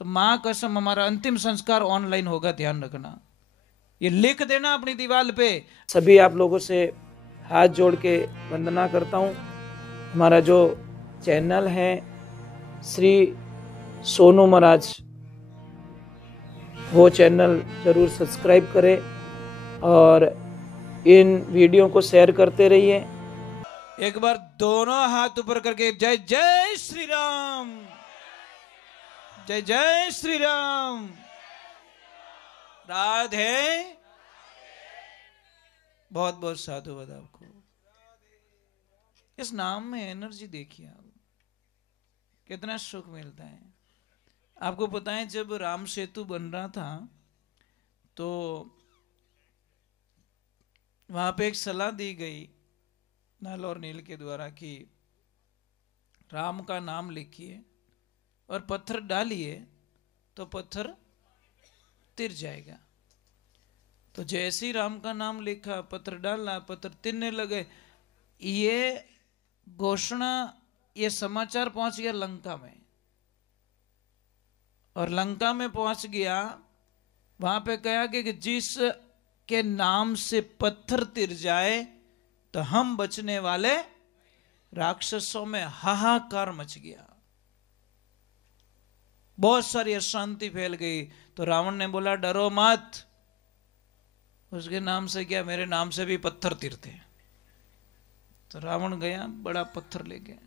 तो मां कसम हमारा अंतिम संस्कार ऑनलाइन होगा, ध्यान रखना। ये लिख देना अपनी दीवार पे। सभी आप लोगों से हाथ जोड़ के वंदना करता हूँ। हमारा जो चैनल है श्री सोनू महाराज, वो चैनल जरूर सब्सक्राइब करें और इन वीडियो को शेयर करते रहिए। एक बार दोनों हाथ ऊपर करके जय जय श्री राम, जय जय श्री राम, राधे। बहुत बहुत साधुवाद आपको। इस नाम में एनर्जी देखिए आप, कितना सुख मिलता है। आपको पता है जब राम सेतु बन रहा था तो वहां पे एक सलाह दी गई नल और नील के द्वारा कि राम का नाम लिखिए और पत्थर डालिए तो पत्थर तिर जाएगा। तो जैसे ही राम का नाम लिखा, पत्थर डालना, पत्थर तिरने लगे। ये घोषणा, ये समाचार पहुंच गया लंका में, और लंका में पहुंच गया। वहां पे कहा कि जिस के नाम से पत्थर तिर जाए तो हम बचने वाले। राक्षसों में हाहाकार मच गया, बहुत सारी अशांति फैल गई। तो रावण ने बोला डरो मत, उसके नाम से क्या, मेरे नाम से भी पत्थर तिरते। तो रावण गया, बड़ा पत्थर ले गया,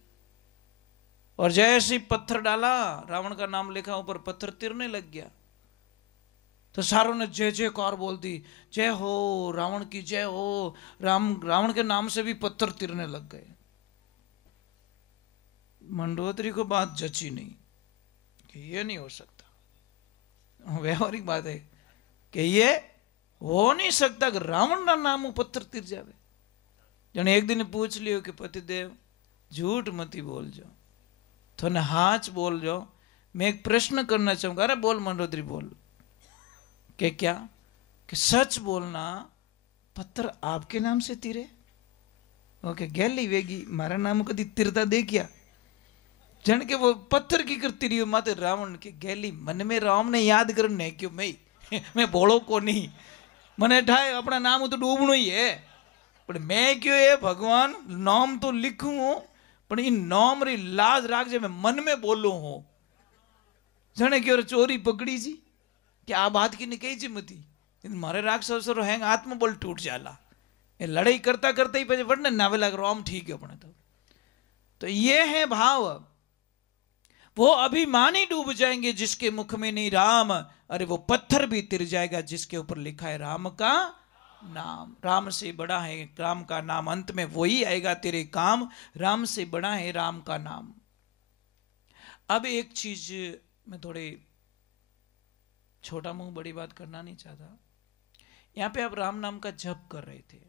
और जैसे ही पत्थर डाला, रावण का नाम लिखा ऊपर, पत्थर तिरने लग गया। तो सारों ने जय जयकार बोल दी, जय हो रावण की जय हो। रावण के नाम से भी पत्थर तिरने लग गए। मंडोदरी को बात जची नहीं कि ये नहीं हो सकता। व्यवहारिक बात है कि ये हो नहीं सकता कि रावण का नाम पत्थर तिर जावे। जने एक दिन पूछ लियो कि पतिदेव झूठ मती बोल जाओ, थोने हाच बोल जाओ, मैं एक प्रश्न करना चाहूंगा। अरे बोल मंडोदरी बोल। कि क्या? कि सच बोलना, पत्थर आपके नाम से तिरे? ओके गैली वेगी मारा नाम कदी तिरता देखिया। जन के वो पत्थर की कर तिरियो माते रावण के गैली मन में राम ने याद करने क्यों मैं बोलो को नहीं, मने ठाए अपना नाम तो डूबनो ही है, पर मैं क्यों है भगवान नाम तो लिखूं, पर इन नाम री लाज राख जे मैं मन में बोलू हूं। जने क्यों चोरी पकड़ी जी कि आ बात की नहीं कही जी मती, मारे राक्षसों हैंग आत्मबल टूट जाला। ये लड़ाई करता करता ही पे वरने नावे लग राम ठीक है अपने तो ये है भाव। वो अभिमानी डूब जाएंगे जिसके मुख में नहीं राम, अरे वो पत्थर भी तिर जाएगा जिसके ऊपर लिखा है राम का नाम। राम से बड़ा है राम का नाम, अंत में वही आएगा तेरे काम, राम से बड़ा है राम का नाम। अब एक चीज मैं थोड़ी छोटा मुंह बड़ी बात करना नहीं चाहता। यहां पे आप राम नाम का जप कर रहे थे,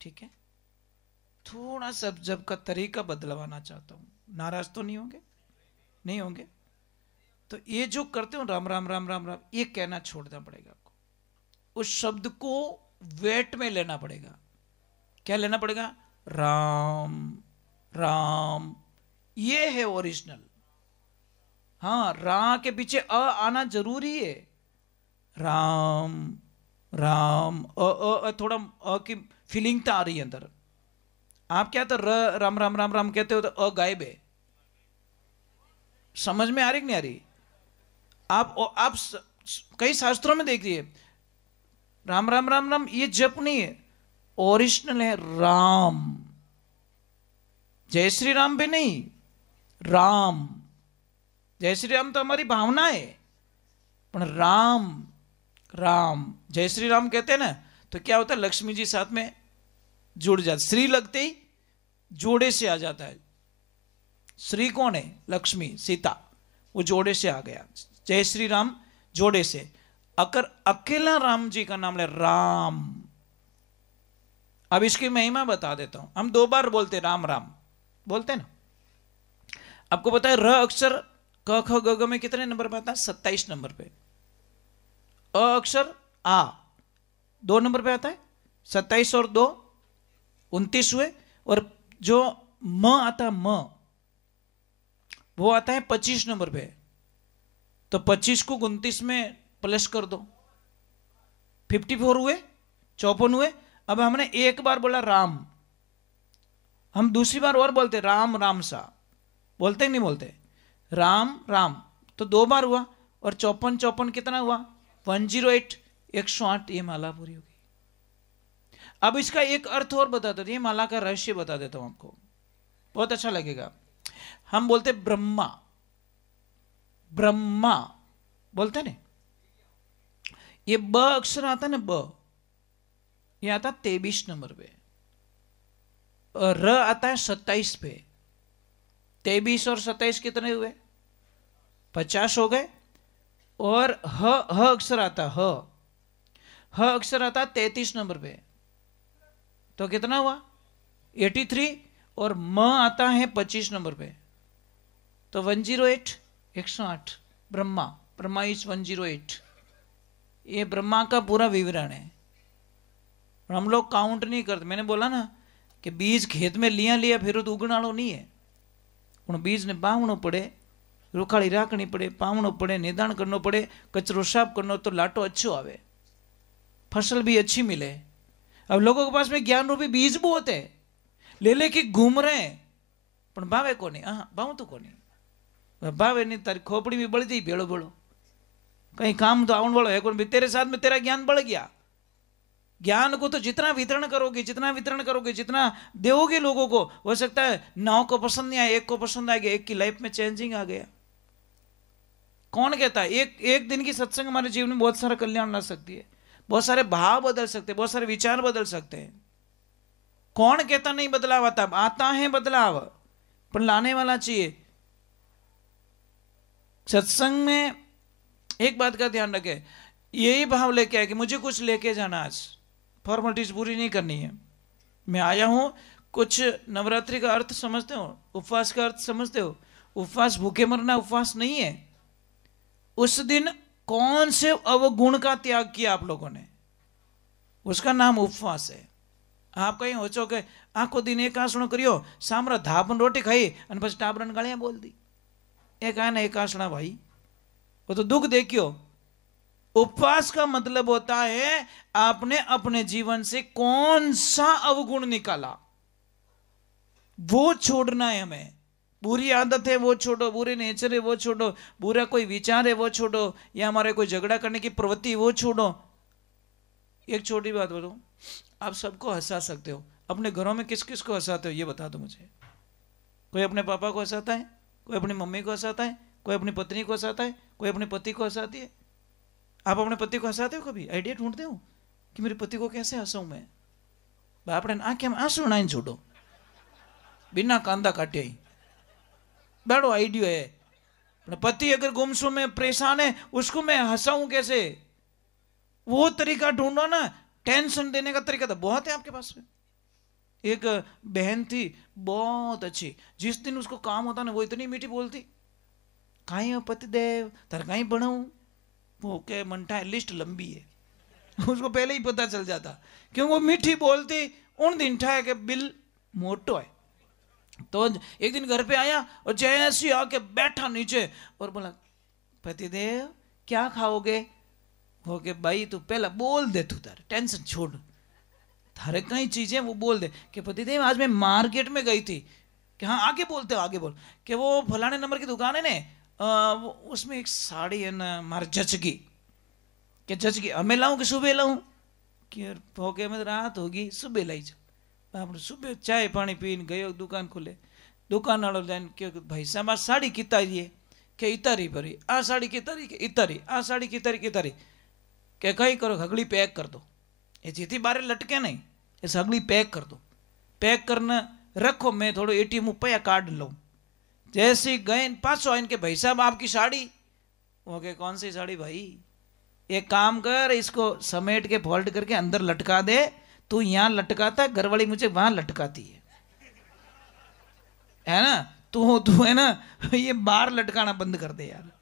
ठीक है, थोड़ा सा जप का तरीका बदलवाना चाहता हूं। नाराज तो नहीं होंगे? नहीं होंगे? तो ये जो करते हो राम राम राम राम राम, ये कहना छोड़ना पड़ेगा आपको। उस शब्द को वेट में लेना पड़ेगा। क्या लेना पड़ेगा? राम राम, ये है ओरिजिनल। हाँ, रा के पीछे अ आना जरूरी है। राम राम, थोड़ा अ की फीलिंग तो आ रही है अंदर। आप क्या तो राम राम राम राम कहते हो तो अ गायब है। समझ में आ रही कि नहीं आ रही? आप कई शास्त्रों में देखिए राम राम राम राम ये जप नहीं है, ओरिजिनल है राम। जय श्री राम भी नहीं, राम। जय श्री राम तो हमारी भावना है, पर राम राम, जय श्री राम कहते हैं ना, तो क्या होता है लक्ष्मी जी साथ में जुड़ जाते, श्री लगते ही जोड़े से आ जाता है। श्री कौन है? लक्ष्मी सीता, वो जोड़े से आ गया। जय श्री राम जोड़े से। अगर अकेला राम जी का नाम ले राम, अब इसकी महिमा बता देता हूं। हम 2 बार बोलते राम राम बोलते ना। आपको पता है र अक्षर क ख ग घ में कितने नंबर पे आता है? 27 नंबर पे। अ अक्षर आ 2 नंबर पे आता है, 27 और 2 29 हुए। और जो म आता है म, वो आता है 25 नंबर पे। तो 25 को 29 में प्लस कर दो, 54 हुए, 54 हुए। अब हमने एक बार बोला राम, हम दूसरी बार और बोलते राम राम सा, बोलते ही नहीं बोलते, राम राम, तो 2 बार हुआ। और 54 54 कितना हुआ? 108, 108। ये माला पूरी होगी। अब इसका एक अर्थ और बता दो, ये माला का रहस्य बता देता हूं आपको, बहुत अच्छा लगेगा। हम बोलते ब्रह्मा, ब्रह्मा बोलते ना, ये ब अक्षर आता ना, ब, ये आता 23 नंबर पे, और र आता है 27 पे। 23 और 27 कितने हुए? 50 हो गए। और ह अक्षर आता, ह अक्षर आता 33 नंबर पे, तो कितना हुआ? 83। और म आता है 25 नंबर पे, तो 108, 108। ब्रह्मा, ब्रह्मा इज 108। ये ब्रह्मा का पूरा विवरण है। और हम लोग काउंट नहीं करते। मैंने बोला ना कि बीज खेत में लिया लिया फिर तो उगना वालों नहीं है। उन बीज ने बावणो पड़े, रुखाड़ी राखनी पड़े, पावणो पड़े, निदान करना पड़े, कचरो साफ करना, तो लाटो अच्छो आवे, फसल भी अच्छी मिले। अब लोगों के पास में ज्ञान रूपी बीज बहुत है, ले लेके घूम रहे हैं, पर भावे को नहीं। हाँ, भाव तो को नहीं, भावे नहीं, तारी खोपड़ी भी बढ़ गई भेड़ो भेड़ो, कहीं काम तो आउन वालों है कौन भी। तेरे साथ में तेरा ज्ञान बढ़ गया। ज्ञान को तो जितना वितरण करोगे, जितना वितरण करोगे, जितना दोगे लोगों को, हो सकता है 9 को पसंद नहीं आया, 1 को पसंद आ गया, 1 की लाइफ में चेंजिंग आ गया। कौन कहता है? एक दिन की सत्संग हमारे जीवन में बहुत सारा कल्याण ला सकती है, बहुत सारे भाव बदल सकते हैं, बहुत सारे विचार बदल सकते हैं। कौन कहता नहीं बदलाव आता? आता है बदलाव, पर लाने वाला चाहिए। सत्संग में एक बात का ध्यान रखें, यही भाव लेके आए कि मुझे कुछ लेके जाना, आज फॉर्मेलिटीज पूरी नहीं करनी है, मैं आया हूं। कुछ नवरात्रि का अर्थ समझते हो? उपवास का अर्थ समझते हो? उपवास भूखे मरना उपवास नहीं है। उस दिन कौन से अवगुण का त्याग किया आप लोगों ने, उसका नाम उपवास है। आप कहीं हो के आखो दिन एक आसणो करियो, सामरा धापन रोटी खाई और પછી टाबरन गालियां बोल दी, एक आना एक आसना भाई, वो तो दुख देखियो। उपवास का मतलब होता है आपने अपने जीवन से कौन सा अवगुण निकाला, वो छोड़ना है हमें। बुरी आदत है वो छोड़ो, बुरे नेचर है वो छोड़ो, बुरा कोई विचार है वो छोड़ो, या हमारे कोई झगड़ा करने की प्रवृत्ति वो छोड़ो। एक छोटी बात बताऊं, आप सबको हंसा सकते हो, अपने घरों में किस किस को हंसाते हो ये बता दो मुझे। कोई अपने पापा को हंसाता है, कोई अपनी मम्मी को हंसाता है, कोई अपनी पत्नी को हंसाता है, कोई अपने पति को हंसाती है। आप अपने पति को हंसाते हो? कभी आइडिया ढूंढते हो कि मेरे पति को कैसे हंसाऊं मैं? बापड़े आंखें में आंसू नाइन छोड़ो, बिना कांदा काटे ही बड़ो आइडिया है। पति अगर गुमसुम में परेशान है, उसको मैं हंसाऊं कैसे? वो तरीका ढूंढो ना। टेंशन देने का तरीका तो बहुत है आपके पास में। एक बहन थी बहुत अच्छी, जिस दिन उसको काम होता ना वो इतनी मीठी बोलती, कहीं हो पतिदेव तर कहीं बढ़ाऊं, वो के मंठा लिस्ट लंबी है उसको पहले ही पता चल जाता, क्यों वो मीठी बोलती। उन दिन ठा के बिल मोटो है। तो एक दिन घर पे आया और जैसे आके बैठा नीचे और बोला, पतिदेव क्या खाओगे? हो के भाई तू पहला बोल दे, तू तारे टेंशन छोड़, थारे कई चीजें वो बोल दे कि पतिदेव आज मैं मार्केट में गई थी, कि हाँ आगे बोलते हो आगे बोल, कि वो फलाने नंबर की दुकान है ना, उसमें एक साड़ी है ना मार जचगी, कि जचगी हमें लाऊं कि सुबह लाऊं? कि हो गया मैं रात होगी सुबह लाई जाओ। आप सुबह चाय पानी पीने गए, दुकान खुले, दुकान वालों लाइन के भाई साहब आ साड़ी कितारी है, कि इतारी भरी, आ साड़ी कितारी के इतारी, आ साड़ी कितारी कितारी, કે કઈ કરો હગડી પેક कर दो, ये जीती बारे लटके नहीं, इस हगड़ी पैक कर दो, पैक करना रखो, मैं थोड़ा एटीएम पैया कार्ड लूँ। जैसे गए पाँचों आइन के भाई साहब आपकी साड़ी, वो के कौन सी साड़ी भाई? एक काम कर, इसको समेट के फोल्ड करके अंदर लटका दे, तू यहाँ लटकाता, घरवाली मुझे वहां लटकाती है ना, तू है ना, ये बाहर लटकाना बंद कर दे यार।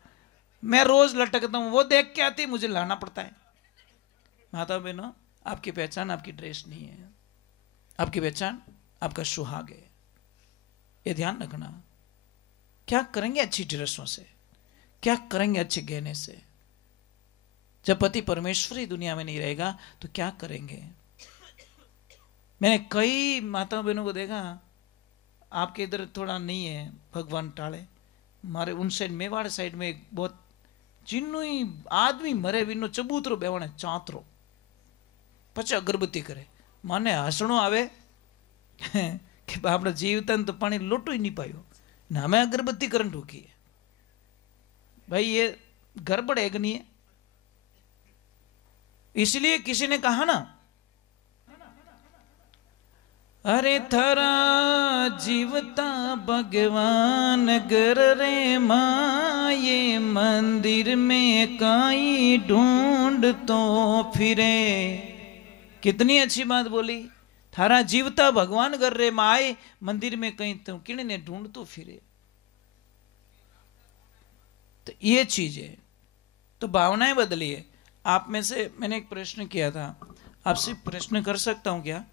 मैं रोज लटकता हूँ, वो देख के आती, मुझे लाना पड़ता है। माता बहनों, आपकी पहचान आपकी ड्रेस नहीं है, आपकी पहचान आपका सुहाग है, ये ध्यान रखना। क्या करेंगे अच्छी ड्रेसों से? क्या करेंगे अच्छे गहने से? जब पति परमेश्वर ही दुनिया में नहीं रहेगा तो क्या करेंगे? मैंने कई माताओं बहनों को देखा, आपके इधर थोड़ा नहीं है, भगवान टाले, मारे उन साइड मेवाड़ साइड में एक बहुत जिन्नु आदमी मरे विनो चबूतरो बेवाने चांतरो पछी अगरबत्ती करे, माने हसणो आवे कि आपणे जीवता तो पानी लोटो ही नहीं पायो ने हमें अगरबत्ती करन ढूकी है। भाई ये गड़बड़ है कि नहीं है? इसलिए किसी ने कहा ना, अरे थरा जीवता भगवान गर रे माँ, ये मंदिर में काई ढूंढ तो फिरे। कितनी अच्छी बात बोली, थारा जीवता भगवान गर रे माए, मंदिर में कहीं तो किने ने ढूंढ तो फिरे। तो ये चीज है, तो भावनाएं बदलिए। आप में से मैंने एक प्रश्न किया था, आपसे प्रश्न कर सकता हूं क्या?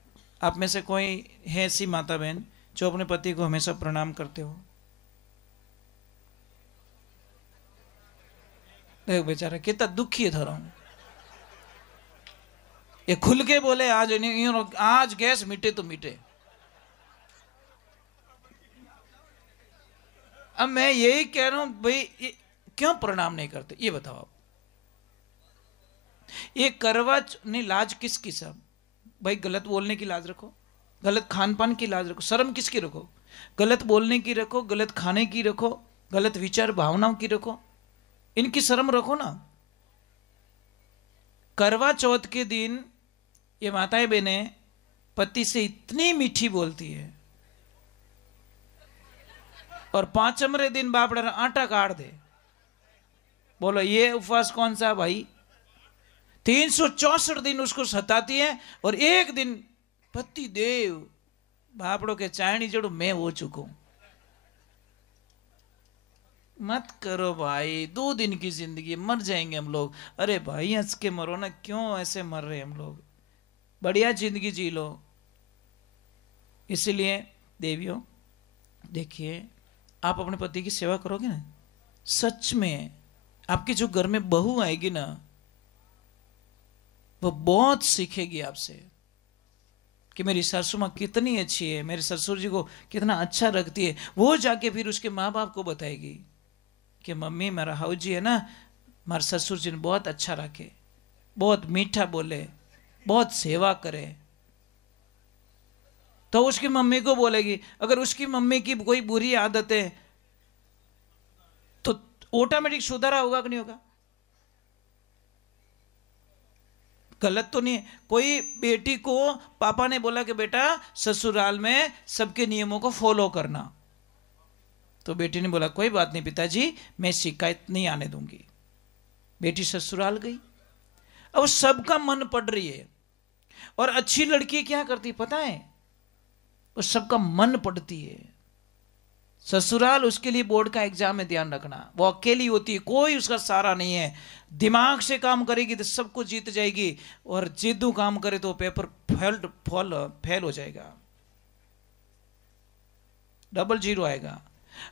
आप में से कोई है ऐसी माता बहन जो अपने पति को हमेशा प्रणाम करते हो? देखो बेचारा कितना दुखी है थारा, ये खुल के बोले आज आज गैस मिटे तो मिटे। अब मैं यही कह रहा हूं भाई, क्यों प्रणाम नहीं करते ये बताओ आप। ये करवा नहीं, लाज किसकी? सब भाई गलत बोलने की लाज रखो, गलत खान पान की लाज रखो, शर्म किसकी रखो? गलत बोलने की रखो, गलत खाने की रखो, गलत विचार भावनाओं की रखो, इनकी शर्म रखो ना। करवा चौथ के दिन ये माताएं बहनें पति से इतनी मीठी बोलती है, और पांचमरे दिन बापड़ा आटा काट दे। बोलो ये उपवास कौन सा भाई? 364 दिन उसको सताती है, और एक दिन पति देव बापड़ों के चायनी जड़ो मैं हो चुका। मत करो भाई, 2 दिन की जिंदगी, मर जाएंगे हम लोग। अरे भाई हंस के मरो ना, क्यों ऐसे मर रहे हम लोग? बढ़िया जिंदगी जी लो। इसलिए देवियों देखिए, आप अपने पति की सेवा करोगे ना, सच में आपकी जो घर में बहू आएगी ना, वो बहुत सीखेगी आपसे कि मेरी सासू माँ कितनी अच्छी है, मेरे ससुर जी को कितना अच्छा रखती है। वो जाके फिर उसके माँ बाप को बताएगी कि मम्मी मेरा हाउ जी है ना, हमारे ससुर जी ने बहुत अच्छा रखे, बहुत मीठा बोले, बहुत सेवा करे। तो उसकी मम्मी को बोलेगी। अगर उसकी मम्मी की कोई बुरी आदत है तो ऑटोमेटिक सुधारा होगा कि नहीं होगा? गलत तो नहीं है। कोई बेटी को पापा ने बोला कि बेटा ससुराल में सबके नियमों को फॉलो करना, तो बेटी ने बोला कोई बात नहीं पिताजी, मैं शिकायत नहीं आने दूंगी। बेटी ससुराल गई, अब सबका मन पड़ रही है। और अच्छी लड़की क्या करती पता है? वो सबका मन पड़ती है। ससुराल उसके लिए बोर्ड का एग्जाम में, ध्यान रखना। वो अकेली होती है, कोई उसका सहारा नहीं है। दिमाग से काम करेगी तो सबको जीत जाएगी, और जिद्दू काम करे तो पेपर फेल हो जाएगा, डबल 0 आएगा।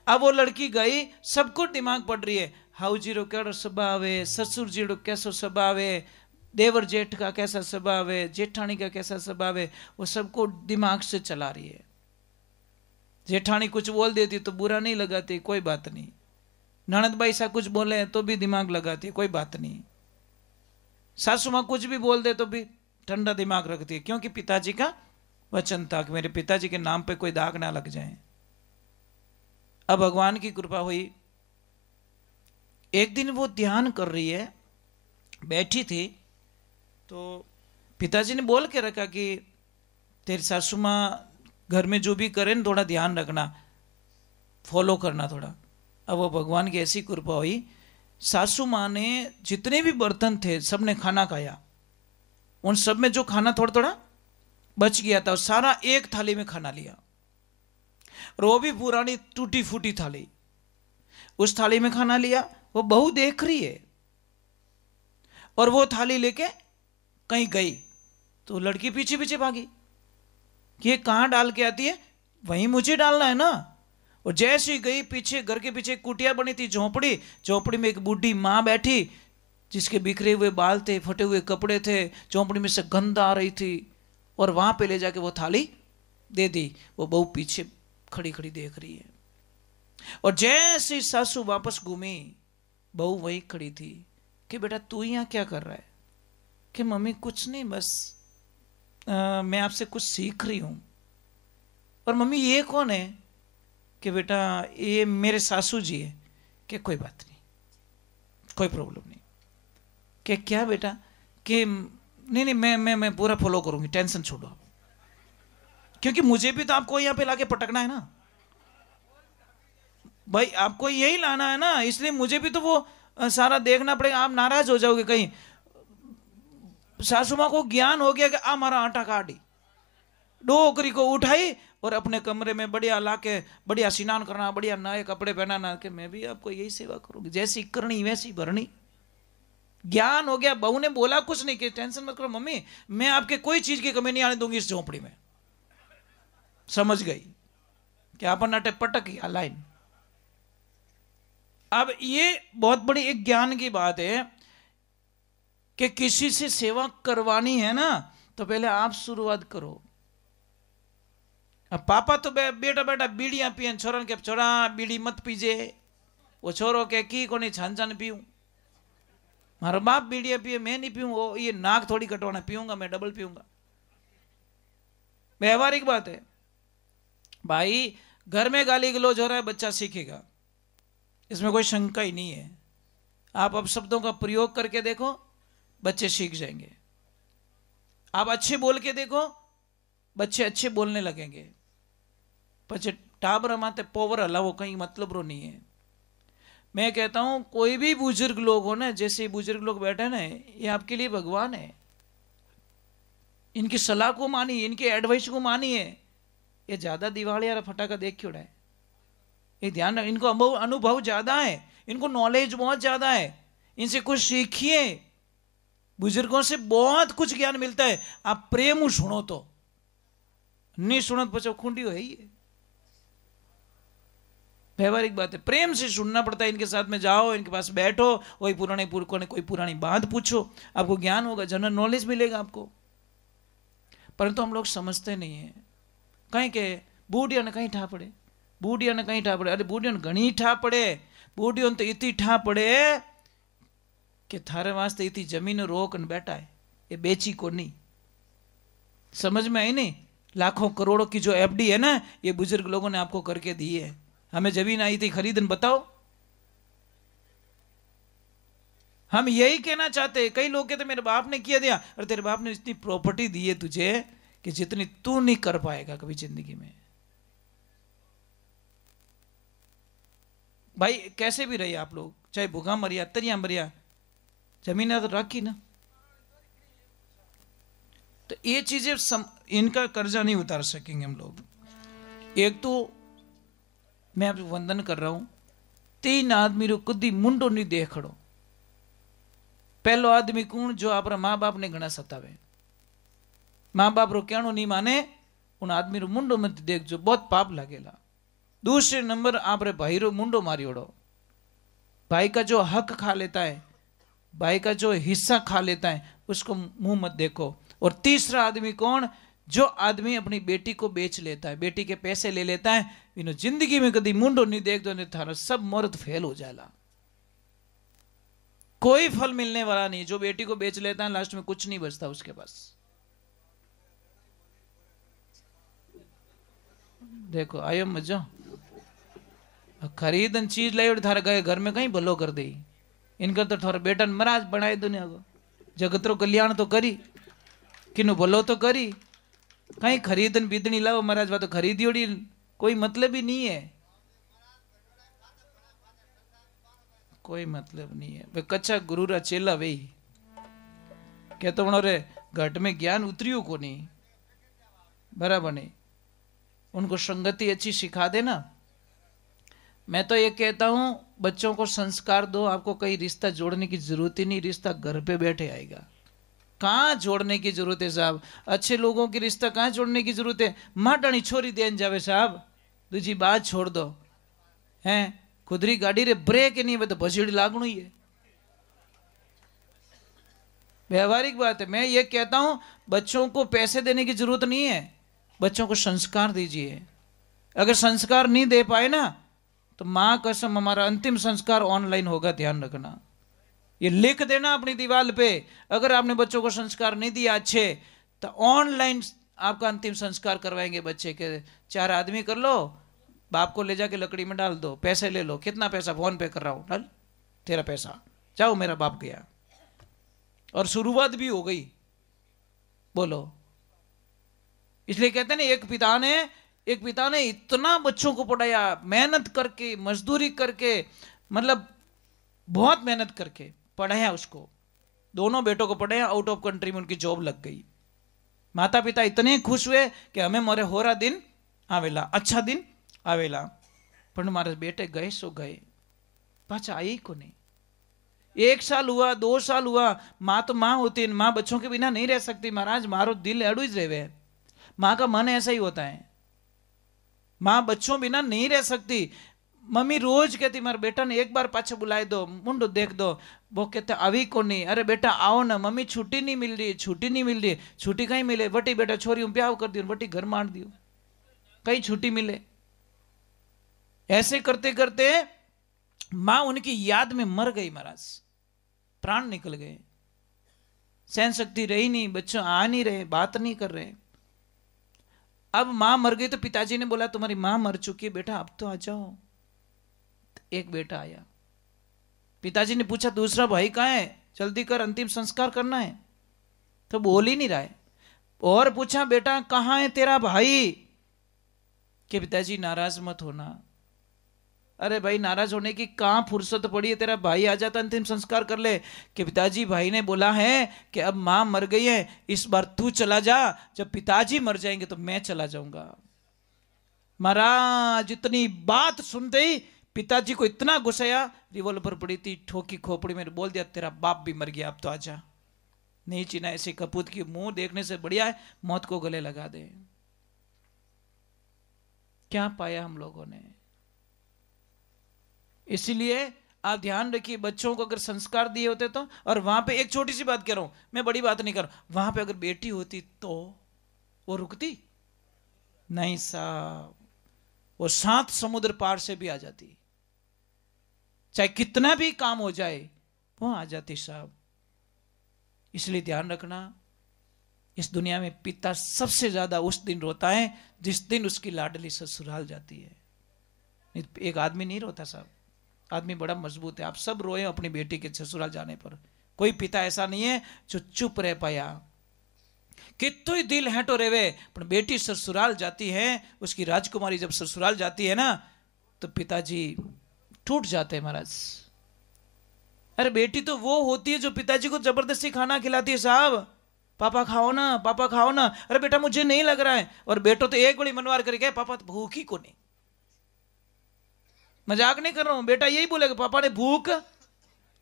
अब वो लड़की गई, सबको दिमाग पड़ रही है, हाउ जीरो केड़ो स्वभाव है, ससुर जीरो कैसो स्वभाव है, देवर जेठ का कैसा स्वभाव है, जेठानी का कैसा स्वभाव है, वो सबको दिमाग से चला रही है। जेठानी कुछ बोल देती तो बुरा नहीं लगाती, कोई बात नहीं। ननद भाई सा कुछ बोले तो भी दिमाग लगाती है, कोई बात नहीं। सासू माँ कुछ भी बोल दे तो भी ठंडा दिमाग रखती है, क्योंकि पिताजी का वचन था कि मेरे पिताजी के नाम पे कोई दाग ना लग जाए। अब भगवान की कृपा हुई, एक दिन वो ध्यान कर रही है, बैठी थी, तो पिताजी ने बोल के रखा कि तेरी सासू माँ घर में जो भी करे ना थोड़ा ध्यान रखना, फॉलो करना थोड़ा। अब वो भगवान की ऐसी कृपा हुई, सासू माँ ने जितने भी बर्तन थे सबने खाना खाया, उन सब में जो खाना थोड़ा थोड़ा बच गया था सारा एक थाली में खाना लिया, और वो भी पुरानी टूटी फूटी थाली, उस थाली में खाना लिया। वो बहू देख रही है, और वो थाली लेके कहीं गई तो लड़की पीछे पीछे भागी कि ये कहाँ डाल के आती है, वहीं मुझे डालना है ना। और जैसी गई पीछे, घर के पीछे कुटिया बनी थी, झोंपड़ी, झोंपड़ी में एक बूढ़ी माँ बैठी जिसके बिखरे हुए बाल थे, फटे हुए कपड़े थे, झोंपड़ी में से गंध आ रही थी, और वहां पे ले जाके वो थाली दे दी। वो बहू पीछे खड़ी खड़ी देख रही है, और जैसे सासू वापस घूमी, बहू वहीं खड़ी थी कि बेटा तू यहाँ क्या कर रहा है? कि मम्मी कुछ नहीं, बस मैं आपसे कुछ सीख रही हूं। और मम्मी ये कौन है? कि बेटा ये मेरे सासू जी है। कि कोई बात नहीं, कोई प्रॉब्लम नहीं। कि क्या बेटा? कि नहीं नहीं, मैं पूरा फॉलो करूंगी, टेंशन छोड़ो आप, क्योंकि मुझे भी तो आपको यहां पे लाके पटकना है ना भाई, आपको यही लाना है ना, इसलिए मुझे भी तो वो सारा देखना पड़ेगा। आप नाराज हो जाओगे कहीं। सासू मां को ज्ञान हो गया कि हमारा आटा काटी, डोकरी को उठाई और अपने कमरे में बढ़िया लाके बढ़िया स्नान करना, बढ़िया नए कपड़े पहनाना, कि मैं भी आपको यही सेवा करूंगी, जैसी करनी वैसी भरनी। ज्ञान हो गया। बहू ने बोला कुछ नहीं कि टेंशन मत करो मम्मी, मैं आपके कोई चीज की कमी नहीं आने दूंगी इस झोंपड़ी में। समझ गई कि अपन अटे पटक गया लाइन। अब ये बहुत बड़ी एक ज्ञान की बात है कि किसी से सेवा करवानी है ना, तो पहले आप शुरुआत करो। अब पापा तो बेटा बेटा बीड़ियां पियन, छोरन के छोरा बीड़ी मत पीजे। वो छोरो के की को नहीं छान छान पीऊं, मारा बाप बीड़ियां पिए, मैं नहीं पीऊं। वो ये नाक थोड़ी कटवाना, पीऊंगा मैं डबल पीऊंगा। व्यवहारिक बात है भाई। घर में गाली गलौज हो रहा है, बच्चा सीखेगा, इसमें कोई शंका ही नहीं है। आप अब शब्दों का प्रयोग करके देखो, बच्चे सीख जाएंगे। आप अच्छे बोल के देखो, बच्चे अच्छे बोलने लगेंगे। पचे टाबर माते पोवर हलावो कहीं मतलब रो नहीं है। मैं कहता हूं कोई भी बुजुर्ग लोग हो ना, जैसे बुजुर्ग लोग बैठे ना, ये आपके लिए भगवान है। इनकी सलाह को मानिए, इनके एडवाइस को मानिए। ये ज्यादा दिवाली और फटाका देख क्यों रहा है? ये ध्यान, इनको अनुभव ज्यादा है, इनको नॉलेज बहुत ज्यादा है। इनसे कुछ सीखिए, बुजुर्गों से बहुत कुछ ज्ञान मिलता है। आप प्रेम सुनो तो, नहीं सुनो तो बच्चों खुंडी है ही। व्यवहारिक बात है, प्रेम से सुनना पड़ता है। इनके साथ में जाओ, इनके पास बैठो, वही पुराने पुरखों ने कोई पुरानी बात पूछो, आपको ज्ञान होगा, जनरल नॉलेज मिलेगा आपको। परंतु हम लोग समझते नहीं है। कहीं के बूढ़िया ने कहीं ठा पड़े, बूढ़िया ने कहीं ठा पड़े। अरे बूढ़िया ने घनी ठा पड़े, बूढ़ियों ने तो इतनी ठा पड़े कि थारे वास्ते इतनी जमीन रोक न बैठा है, ये बेची को नहीं। समझ में आई नहीं? लाखों करोड़ों की जो एफडी है ना, ये बुजुर्ग लोगों ने आपको करके दी है। हमें जमीन आई थी खरीदन, बताओ। हम यही कहना चाहते हैं। कई लोग कहते मेरे बाप ने किया दिया। अरे तेरे बाप ने इतनी प्रॉपर्टी दी है तुझे कि जितनी तू नहीं कर पाएगा कभी जिंदगी में। भाई कैसे भी रहिए आप लोग, चाहे भूखा मरिया तरिया मरिया, जमीन तो रखी ना। तो ये चीजें इनका कर्जा नहीं उतार सकेंगे हम लोग। एक तो मैं आपसे वंदन कर रहा हूं, 3 आदमी रो कदी मुंडो नहीं देख खड़ो। पहलो आदमी कौन? जो आप माँ बाप ने घना सतावे, माँ बाप रो कहनो नहीं माने, उन आदमी रो मुंडो मत देख, जो बहुत पाप लगेला। दूसरे नंबर आप रे भाई रो मुंडो मारी ओढ़ो, भाई का जो हक खा लेता है, भाई का जो हिस्सा खा लेता है, उसको मुंह मत देखो। और तीसरा आदमी कौन? जो आदमी अपनी बेटी को बेच लेता है, बेटी के पैसे ले लेता है, इन्हों जिंदगी में कभी मुंडो नहीं देख दो, नहीं थारा सब मर्द फेल हो जाएगा। कोई फल मिलने वाला नहीं। जो बेटी को बेच लेता है लास्ट में कुछ नहीं बचता उसके पास। देखो आयो मजा, खरीदन चीज लाई थारे गए घर में कहीं भलो कर दे। इनका तो थारा बेटा महाराज बनाए दुनिया को, जगत रो कल्याण तो करी, किनु भलो तो करी। कहीं खरीदन बीदनी लाओ महाराज, वा तो खरीदी ओड़ी कोई मतलब ही नहीं है, कोई मतलब नहीं है। वे कच्चा गुरु रा चेला वे कहते तो रे घट में ज्ञान उतरियो को नहीं, बराबर नहीं। उनको संगति अच्छी सिखा देना। मैं तो ये कहता हूं बच्चों को संस्कार दो, आपको कहीं रिश्ता जोड़ने की जरूरत ही नहीं, रिश्ता घर पे बैठे आएगा। कहां जोड़ने की जरूरत है साहब? अच्छे लोगों की रिश्ता कहां जोड़ने की जरूरत है? माटानी छोरी देन जावे साहब, दूजी बात छोड़ दो। हैं खुदरी गाड़ी रे ब्रेक नहीं है तो भसीड़ी लागणु ही है। व्यवहारिक बात है। मैं ये कहता हूं बच्चों को पैसे देने की जरूरत नहीं है, बच्चों को संस्कार दीजिए। अगर संस्कार नहीं दे पाए ना तो मां कसम हमारा अंतिम संस्कार ऑनलाइन होगा, ध्यान रखना। ये लिख देना अपनी दीवार पे, अगर आपने बच्चों को संस्कार नहीं दिया अच्छे तो ऑनलाइन आपका अंतिम संस्कार करवाएंगे बच्चे के। 4 आदमी कर लो, बाप को ले जाके लकड़ी में डाल दो, पैसे ले लो, कितना पैसा फोन पे कर रहा हूं, डाल तेरा पैसा, जाओ मेरा बाप गया। और शुरुआत भी हो गई, बोलो। इसलिए कहते हैं ना एक पिता ने इतना बच्चों को पढ़ाया, मेहनत करके, मजदूरी करके, मतलब बहुत मेहनत करके पढ़ाया उसको। दोनों बेटों को पढ़ाया, आउट ऑफ कंट्री में उनकी जॉब लग गई। माता पिता इतने खुश हुए कि हमें मोरे होरा दिन आवेला, अच्छा दिन आवेला। पर हमारे बेटे गए सो गए, पाचा आई को नहीं। 1 साल हुआ, 2 साल हुआ, माँ तो माँ होती है, माँ बच्चों के बिना नहीं रह सकती महाराज, मारो दिल एडू ही रहे। माँ का मन ऐसा ही होता है, माँ बच्चों बिना नहीं रह सकती। मम्मी रोज कहती मारे बेटा ने एक बार पाछे बुलाए दो, मुंडो देख दो। वो कहते अभी को नहीं, अरे बेटा आओ ना, मम्मी छुट्टी नहीं मिल रही, छुट्टी नहीं मिल रही। छुट्टी कहीं मिले, बटी बेटा छोरी ब्याह कर दियो, बटी घर मार दियो, कहीं छुट्टी मिले। ऐसे करते करते मां उनकी याद में मर गई महाराज, प्राण निकल गए, सहन शक्ति रही नहीं, बच्चे आ नहीं रहे, बात नहीं कर रहे। अब मां मर गई तो पिताजी ने बोला तुम्हारी मां मर चुकी है बेटा, अब तो आ जाओ। एक बेटा आया, पिताजी ने पूछा दूसरा भाई कहाँ है, जल्दी कर अंतिम संस्कार करना है। तो बोल ही नहीं रहा है। और पूछा बेटा कहाँ है तेरा भाई, कि पिताजी नाराज मत होना। अरे भाई नाराज होने की कहां फुर्सत पड़ी है, तेरा भाई आ जाता अंतिम संस्कार कर ले। कि पिताजी भाई ने बोला है कि अब मां मर गई है, इस बार तू चला जा, जब पिताजी मर जाएंगे तो मैं चला जाऊंगा। महाराज इतनी बात सुनते ही पिताजी को इतना गुस्सा, रिवॉल्वर पड़ी थी, ठोकी खोपड़ी में, बोल दिया तेरा बाप भी मर गया, अब तो आजा। नहीं चिना ऐसे कपूत की मुंह देखने से बढ़िया है मौत को गले लगा दे। क्या पाया हम लोगों ने। इसीलिए आप ध्यान रखिए, बच्चों को अगर संस्कार दिए होते तो। और वहां पे एक छोटी सी बात कह रहा हूं, मैं बड़ी बात नहीं कर रहा, वहां पे अगर बेटी होती तो वो रुकती नहीं साहब, वो 7 समुद्र पार से भी आ जाती, चाहे कितना भी काम हो जाए वो आ जाती साहब। इसलिए ध्यान रखना, इस दुनिया में पिता सबसे ज्यादा उस दिन रोता है जिस दिन उसकी लाडली ससुराल जाती है। एक आदमी नहीं रोता साहब, आदमी बड़ा मजबूत है। आप सब रोए अपनी बेटी के ससुराल जाने पर, कोई पिता ऐसा नहीं है जो चुप रह पाया। कितु ही दिल है तो रेवे, पर बेटी ससुराल जाती है, उसकी राजकुमारी जब ससुराल जाती है ना तो पिताजी टूट जाते हैं महाराज। अरे बेटी तो वो होती है जो पिताजी को जबरदस्ती खाना खिलाती है साहब, पापा खाओ ना, पापा खाओ ना, अरे बेटा मुझे नहीं लग रहा है। और बेटो तो एक बड़ी मनवार करके पापा तो भूख ही को नहीं, मजाक नहीं कर रहा हूं, बेटा यही बोलेगा पापा ने भूख,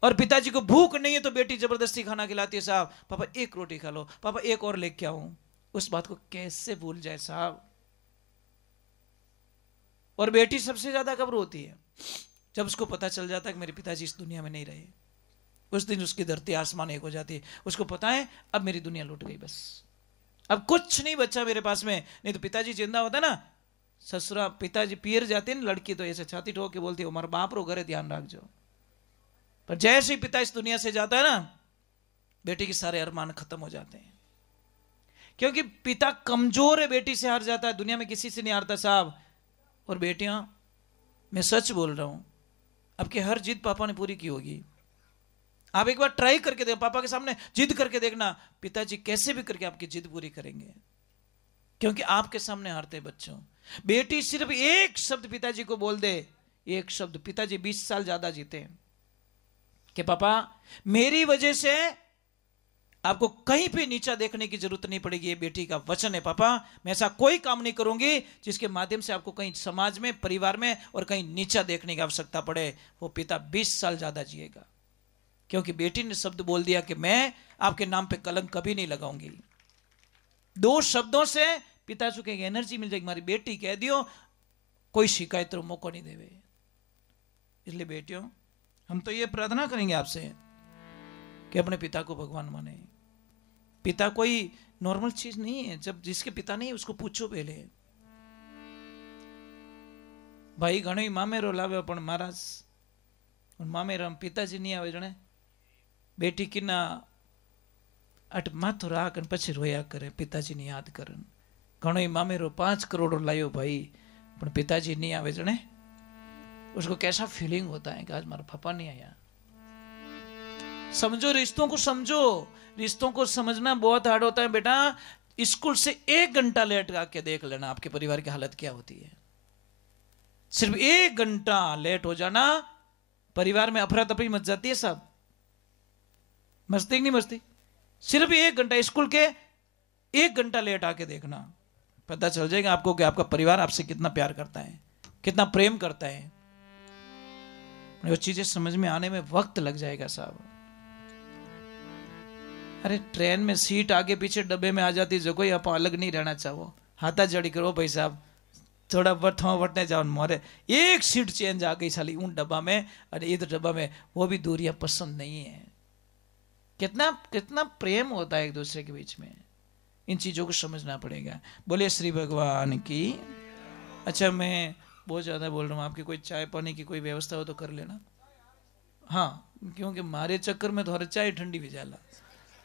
और पिताजी को भूख नहीं है तो बेटी जबरदस्ती खाना खिलाती है साहब, पापा एक रोटी खा लो, पापा एक और लेके आऊं। उस बात को कैसे भूल जाए साहब। और बेटी सबसे ज्यादा कब रोती है, जब उसको पता चल जाता है कि मेरे पिताजी इस दुनिया में नहीं रहे। उस दिन उसकी धरती आसमान एक हो जाती है, उसको पता है अब मेरी दुनिया लुट गई, बस अब कुछ नहीं बच्चा मेरे पास में। नहीं तो पिताजी जिंदा होता ना, ससुरा पिताजी पियर जाते ना, लड़की तो ऐसे छाती ठोक के बोलती है हमारा बाप रो घरे ध्यान रख जो। पर जैसे ही पिता इस दुनिया से जाता है ना, बेटी के सारे अरमान खत्म हो जाते हैं, क्योंकि पिता कमजोर है, बेटी से हार जाता है, दुनिया में किसी से नहीं हारता साहब। और बेटियां, मैं सच बोल रहा हूं, आपकी हर जिद पापा ने पूरी की होगी। आप एक बार ट्राई करके देखो, पापा के सामने जिद करके देखना, पिताजी कैसे भी करके आपकी जिद पूरी करेंगे, क्योंकि आपके सामने हारते बच्चों। बेटी सिर्फ एक शब्द पिताजी को बोल दे, एक शब्द, पिताजी 20 साल ज्यादा जीते कि पापा मेरी वजह से आपको कहीं भी नीचा देखने की जरूरत नहीं पड़ेगी, ये बेटी का वचन है पापा, मैं ऐसा कोई काम नहीं करूंगी जिसके माध्यम से आपको कहीं समाज में, परिवार में और कहीं नीचा देखने की आवश्यकता पड़े। वो पिता 20 साल ज्यादा जिएगा, क्योंकि बेटी ने शब्द बोल दिया कि मैं आपके नाम पे कलंक कभी नहीं लगाऊंगी। 2 शब्दों से पिता को एक एनर्जी मिल जाएगी, हमारी बेटी कह दियो कोई शिकायत रो मौका नहीं देवे। इसलिए बेटियों, हम तो ये प्रार्थना करेंगे आपसे कि अपने पिता को भगवान माने। पिता कोई नॉर्मल चीज नहीं है। जब जिसके पिता नहीं उसको पूछो पहले। भाई घणो मामेरो लावे पण महाराज मामेरा पिताजी नहीं आवे जणे बेटी किना अट माथो राख पछी रोया करे, पिताजी ने याद करे। घणो मामेरो 5 करोड़ लायो भाई, पण पिताजी नहीं आवे जणे उसको कैसा फीलिंग होता है कि आज मारा पापा नहीं आया। समझो, रिश्तों को समझो। रिश्तों को समझना बहुत हार्ड होता है बेटा। स्कूल से 1 घंटा लेट आके देख लेना आपके परिवार की हालत क्या होती है। सिर्फ 1 घंटा लेट हो जाना, परिवार में अफरा तफरी मच जाती है सब। मस्ती कि नहीं मस्ती? सिर्फ 1 घंटा, स्कूल के 1 घंटा लेट आके देखना, पता चल जाएगा आपको कि आपका परिवार आपसे कितना प्यार करता है, कितना प्रेम करता है। वो चीजें समझ में आने में वक्त लग जाएगा साहब। अरे ट्रेन में सीट आगे पीछे डब्बे में आ जाती जो कोई आप अलग नहीं रहना चाहो, हाथा जड़ी करो भाई साहब, थोड़ा वटने जाओ मोरे। एक सीट चेंज आ गई साली उन डब्बा में और इधर डब्बा में, वो भी दूरियां पसंद नहीं है। कितना कितना प्रेम होता है एक दूसरे के बीच में। इन चीजों को समझना पड़ेगा। बोले श्री भगवान की। अच्छा, मैं बहुत ज्यादा बोल रहा हूँ, आपकी कोई चाय पानी की कोई व्यवस्था हो तो कर लेना। हाँ, क्योंकि मारे चक्कर में तो हर चाय ठंडी भी जाला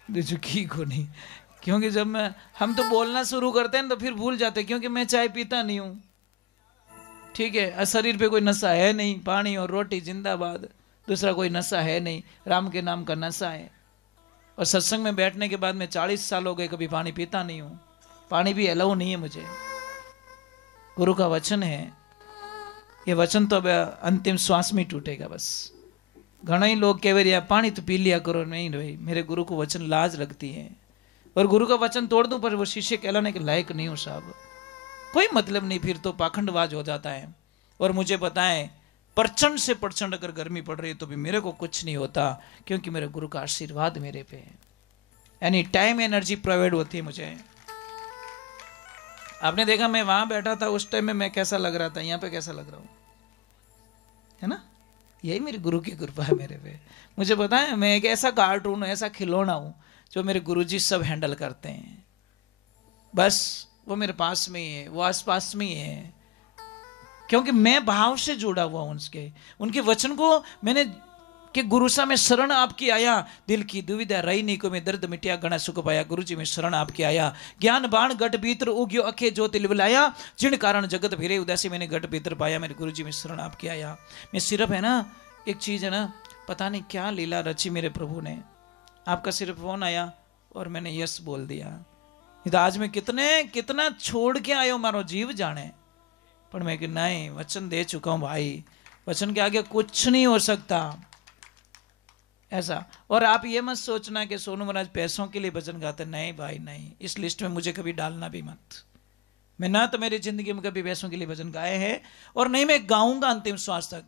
की को नहीं। क्योंकि जब हम तो बोलना शुरू करते हैं तो फिर भूल जाते हैं, क्योंकि मैं चाय पीता नहीं हूँ, ठीक है। शरीर पे कोई नशा है नहीं, पानी और रोटी जिंदाबाद, दूसरा कोई नशा है नहीं, राम के नाम का नशा है। और सत्संग में बैठने के बाद में 40 साल हो गए, कभी पानी पीता नहीं हूँ, पानी भी अलाउ नहीं है मुझे। गुरु का वचन है, ये वचन तो अब अंतिम श्वास में टूटेगा बस। घना ही लोग कह रहे पानी तो पी लिया करो, नहीं भाई, मेरे गुरु को वचन लाज लगती है। और गुरु का वचन तोड़ दूं पर वो शिष्य कहलाने के लायक नहीं हो साहब, कोई मतलब नहीं, फिर तो पाखंडवाज हो जाता है। और मुझे बताएं, प्रचंड से प्रचंड अगर गर्मी पड़ रही है तो भी मेरे को कुछ नहीं होता, क्योंकि मेरे गुरु का आशीर्वाद मेरे पे है। एनी टाइम एनर्जी प्रोवाइड होती है मुझे। आपने देखा मैं वहां बैठा था उस टाइम में मैं कैसा लग रहा था, यहाँ पे कैसा लग रहा हूं, है ना? यही मेरे गुरु की कृपा है मेरे पे। मुझे पता है मैं एक ऐसा कार्टून हूं, ऐसा खिलौना हूं जो मेरे गुरुजी सब हैंडल करते हैं। बस वो मेरे पास में ही है, वो आस पास में ही है, क्योंकि मैं भाव से जुड़ा हुआ हूं उनके वचन को मैंने कि गुरु सा मैं शरण आपकी आया, दिल की दुविधा रही नहीं को मैं दर्द मिटिया घना सुख पाया। गुरु जी मैं शरण आपकी आया, ज्ञान बाण गट भीतर उग्यो अखे ज्योति लिवलाया, जिन कारण जगत फिरे उदासी मैंने गट भीतर पाया। मेरे गुरु जी मैं शरण आपकी आया। मैं सिर्फ है ना एक चीज है ना, पता नहीं क्या लीला रची मेरे प्रभु ने। आपका सिर्फ फोन आया और मैंने यस बोल दिया। तो आज मैं कितना छोड़ के आयो मारो जीव जाने, पर मैं कि नहीं, वचन दे चुका हूं भाई, वचन के आगे कुछ नहीं हो सकता ऐसा। और आप ये मत सोचना कि सोनू महाराज पैसों के लिए भजन गाते, नहीं भाई नहीं, इस लिस्ट में मुझे कभी डालना भी मत। मैं ना तो मेरी जिंदगी में कभी पैसों के लिए भजन गाए हैं और नहीं मैं गाऊंगा अंतिम श्वास तक।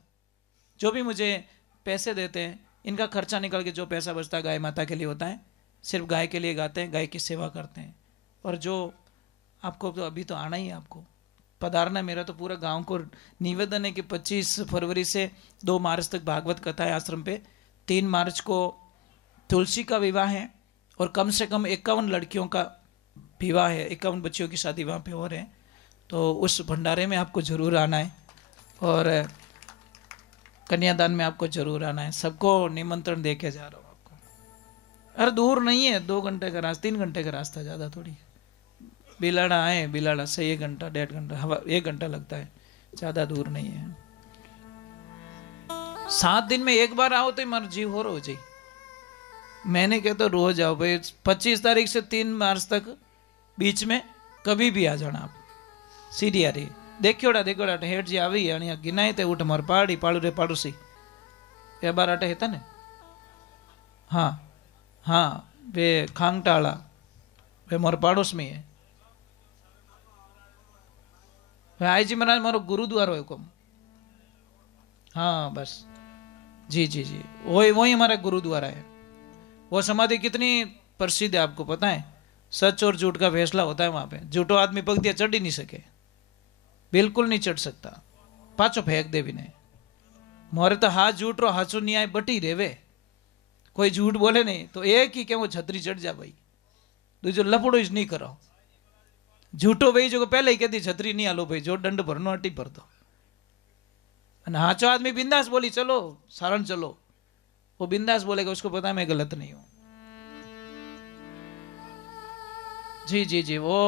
जो भी मुझे पैसे देते हैं इनका खर्चा निकल के जो पैसा बचता है गाय माता के लिए होता है, सिर्फ गाय के लिए गाते हैं, गाय की सेवा करते हैं। और जो आपको तो अभी तो आना ही है, आपको पधारना। मेरा तो पूरा गांव को निवेदन है कि 25 फरवरी से 2 मार्च तक भागवत कथा है आश्रम पे, 3 मार्च को तुलसी का विवाह है और कम से कम 51 लड़कियों का विवाह है, 51 बच्चियों की शादी वहाँ पे हो रहे हैं। तो उस भंडारे में आपको जरूर आना है और कन्यादान में आपको जरूर आना है। सबको निमंत्रण दे के जा रहा हूँ आपको। अरे दूर नहीं है, 2 घंटे का रास्ता, 3 घंटे का रास्ता, ज़्यादा थोड़ी। बिलाड़ा आए, बिलाड़ा से 1 घंटा 1.5 घंटा, हवा 1 घंटा लगता है, ज़्यादा दूर नहीं है। 7 दिन में एक बार आओ तो मर जीव हो रो जी। मैंने कहता तो रोज आओ भाई। 25 तारीख से 3 मार्च तक बीच में कभी भी आ जाना आप। सीढ़ी आ रही देखियोड़ा हेठ जी આવી અને ગિનાય તે ઉઠ માર પાડી પાડુ રે પાડુસી એ બાર આટે હતા ને। हाँ हाँ वे खांगटाला वे मोर पाड़ोस में है। आई जी महाराज मारो गुरुद्वारो है कम। हाँ बस जी जी जी, वही हमारा गुरुद्वारा है। वो समाधि कितनी प्रसिद्ध है आपको पता है? सच और झूठ का फैसला होता है वहां पे। झूठो आदमी पगतिया चढ़ ही नहीं सके, बिल्कुल नहीं चढ़ सकता, पाछो फेंक दे भी नहीं। मोरे तो हाथ झूठ रो हाचू न्याय बटी रेवे कोई झूठ बोले नहीं तो एक ही के वो छतरी चढ़ जा भाई दूजो लपड़ो ज नहीं करो झूठो भाई जो पहले ही कहती छतरी नहीं आलो भाई जो दंड भरनो हटी भर दो हाचो आदमी बिंदास बोली चलो सारण चलो वो बिंदास बोलेगा उसको पता है मैं गलत नहीं हूं जी जी जी वो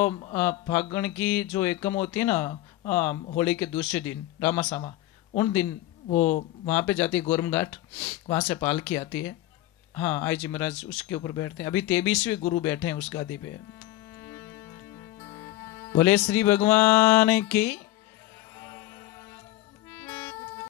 फागण की जो एकम होती है ना होली के दूसरे दिन रामासामा उन दिन वो वहां पे जाती है गोरम घाट वहां से पालकी आती है हाँ आई जी महाराज उसके ऊपर बैठते हैं अभी 23वें गुरु बैठे हैं उस गादी पे बोले श्री भगवान की